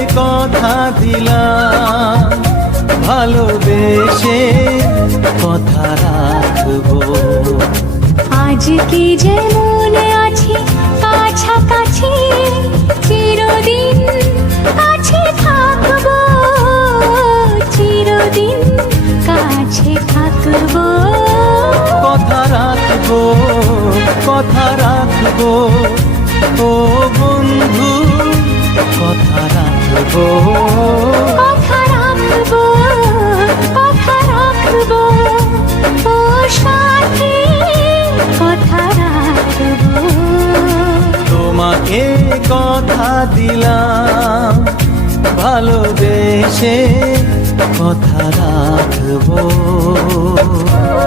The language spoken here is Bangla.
কথা দিলাম, ভালোবেসে কথা রাখবো। আজকে যেমন আছি কাছাকাছি, চিরদিন কাছে থাকবো, চিরদিন কাছে থাকবো। কথা রাখবো, কথা রাখবো, ও বন্ধু কথা রাখবো। কথা রাখবো, কথা রাখবো, ও সাথী কথা রাখবো। তোমাকে কথা দিলাম, ভালোবেসে কথা রাখবো।